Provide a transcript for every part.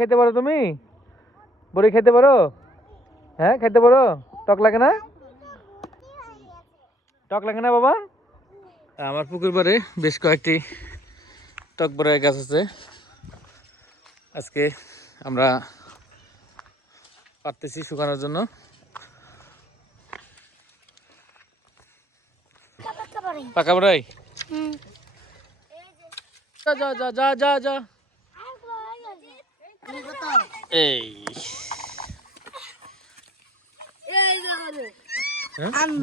খেতে পারো তুমি? বড়ি খেতে পারো? হ্যাঁ খেতে পারো? টক লাগে না? টক লাগে না বাবা? আমার পুকুর পাড়ে বেশ কয়েকটি টক বড়াই গাছ আছে। আজকে আমরা পারতেছি শুকানোর জন্য। পাকা বড়াই যা যা যা যা যা যা এই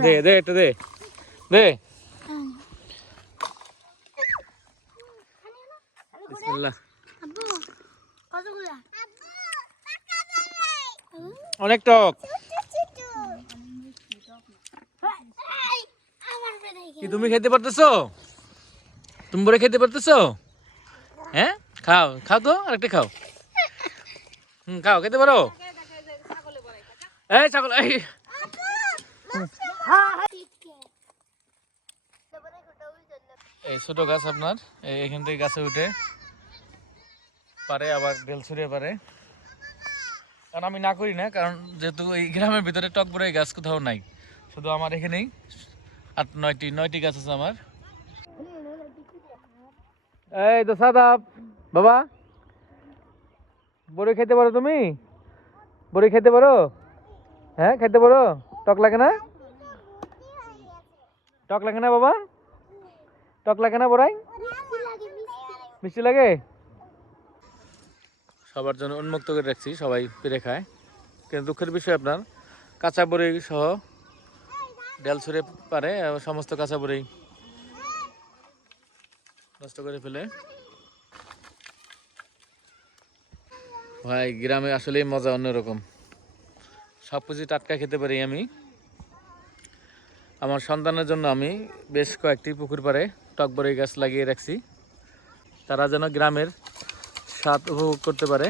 দে দে একটু দে দে বিসমিল্লাহ। অনেক টক। কি তুমি খেতে পারতেছো? তুমি বড় খেতে পারতেছো? হ্যাঁ খাও খাও তো আরেকটা খাও। খাও খেতে পারো? এই ছাগল এই এই ছোট গাছ আপনার এখান থেকে গাছে উঠে পারে আবার বেল ছড়িয়ে পারে। কারণ আমি না করি না, কারণ যেহেতু এই গ্রামের ভিতরে টক বড়াই গাছ কোথাও নাই, শুধু আমার এখানেই 8-9টি গাছ আছে আমার। এই তো সাদাব বাবা, বড়ি খেতে পারো তুমি? বড়ি খেতে পারো? হ্যাঁ খেতে পারো? টক লাগে না? টক লাগে না বাবা? টক লাগে না বড়াই? মিষ্টি লাগে? সবার জন্য উন্মুক্ত করে রাখছি, সবাই পেরে খায়। কিন্তু দুঃখের বিষয় আপনার কাঁচা বড়ি সহ ডাল ছুঁড়ে পারে সমস্ত কাঁচা বড়ি নষ্ট করে ফেলে। ভাই গ্রামে আসলেই মজা অন্যরকম, সব কিছু টাটকা খেতে পারি আমি। আমার সন্তানের জন্য আমি বেশ কয়েকটি পুকুর পাড়ে টক বড়ি গাছ লাগিয়ে রাখছি, তারা যেন গ্রামের স্বাদ উপভোগ করতে পারে।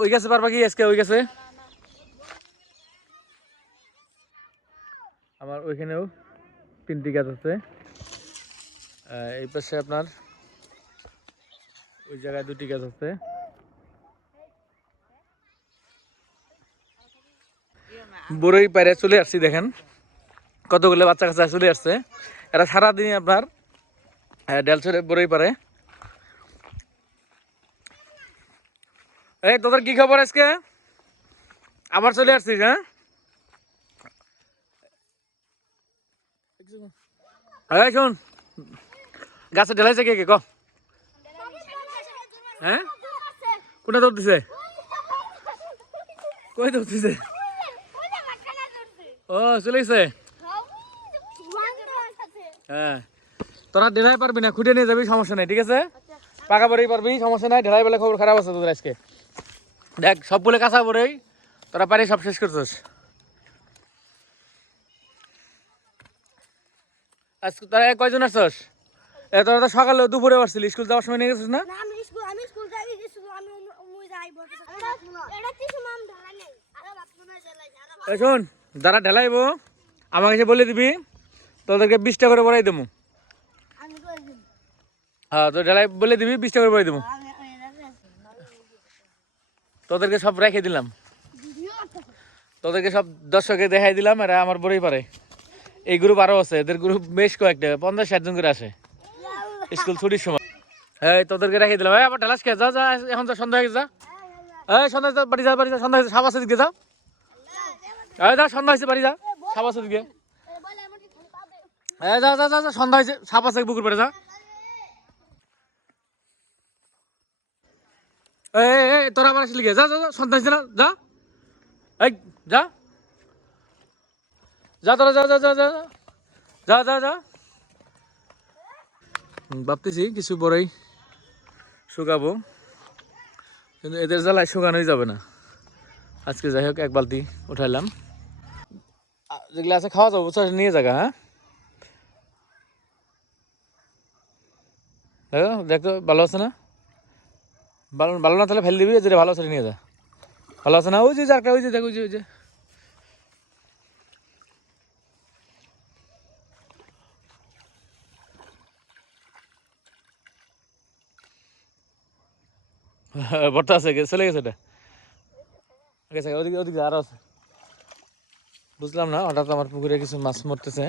ওই গাছে পারবা কি আজকে? ওই গাছে আমার ওইখানেও 3টি গাছ আছে। এই পাশে আপনার ওই জায়গায় 2টি গাছ আছে। বড়ই পাড়ে চলে আসছি, দেখেন কতগুলো বাচ্চা কাচ্চা চলে আসছে। এরা সারাদিন আপনার ডাল ছড়ে বড়ই পারে। এই তোদের কি খবর আজকে? আবার চলে আসছিস? হ্যাঁ এই শোন, গাছে ঢেলাইছে কে কে ক? হ্যাঁ কোনটা দৌড় দিছে? কই দৌড় দিছে? ও চলে গেছে। হ্যাঁ তোরা ঢেলাই পারবি না, খুঁটে নিয়ে যাবি, সমস্যা নাই, ঠিক আছে? পাকা বড়েই পারবি, সমস্যা নাই। ঢেলাই বেলা খবর খারাপ আছে তোদের আজকে। দেখ সব বলে কাঁচা বড়েই তোরা পারি সব শেষ করছিস। আজকে তোরা কয়জন আসছস? তোরা তো সকালে দুপুরে আসছিলি, স্কুল যাওয়ার সময় নিয়ে গেছিস না? শোন, যারা ঢেলাইবো আমাকে এসে বলে দিবি, তোদেরকে 20টা করে বড়াই দেবো। হ্যাঁ তো ঢেলাই বলে দিবি, 20টা করে বড়াই দেবো। তোদেরকে সব রেখে দিলাম, তোদেরকে সব দর্শকে দেখাই দিলাম, এরা আমার বড়ই পারে। এই গ্রুপ আরো আছে, এদের গ্রুপ বেশ কয়েকটা, 50-60 জন করে আসে স্কুল ছুটির সময়। এই তোদেরকে রেখে দিলাম। আবার ঢালাস খেয়ে যা যা, এখন যা, সন্ধ্যা হয়ে যা। এই সন্ধ্যা বাড়ি যা, বাড়ি যা, সন্ধ্যা হয়েছে, সাবাসের দিকে যা। যা সন্ধ্যা হয়েছে, বাড়ি যা, সাবাসের দিকে। যা যা যা, সন্ধ্যা হয়েছে, সাবাসে পুকুর পাড়ে যা। এই তোরা আবার আসলি যা যা যা, সন্ধ্যা হয়েছে না, যা। এই যা যা, তোরা যা যা যা যা যা যা যা। ভাবতেছি কিছু বড়ই শুকাবো, কিন্তু এদের জ্বালায় শুকানোই যাবে না। আজকে যাই হোক 1 বালতি উঠাইলাম, যেগুলো আছে খাওয়া যাবো, নিয়ে যাগা। হ্যাঁ দেখো দেখো ভালো আছে না? ভালো ভালো না তাহলে ফেলে দিবি, যেটা ভালো আছে নিয়ে যা। ভালো আছে না? ওই যে একটা, ওই যে দেখ, ওই যে, ওই যে। ভর্তা আছে চলে গেছে এটা গেছে ওদিকে ওদিকে আরো আছে বুঝলাম না হঠাৎ আমার পুকুরে কিছু মাছ মরতেছে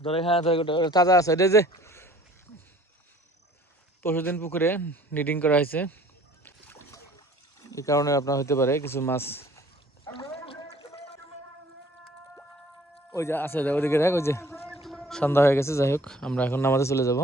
ধরে হ্যাঁ ধরে তাজা আছে এটা যে পরশুদিন পুকুরে নিডিং করা হয়েছে এই কারণে আপনার হতে পারে কিছু মাছ ওই যে আছে ওদিকে দেখ ওই যে সন্ধ্যা হয়ে গেছে যাই হোক আমরা এখন নামাজে চলে যাব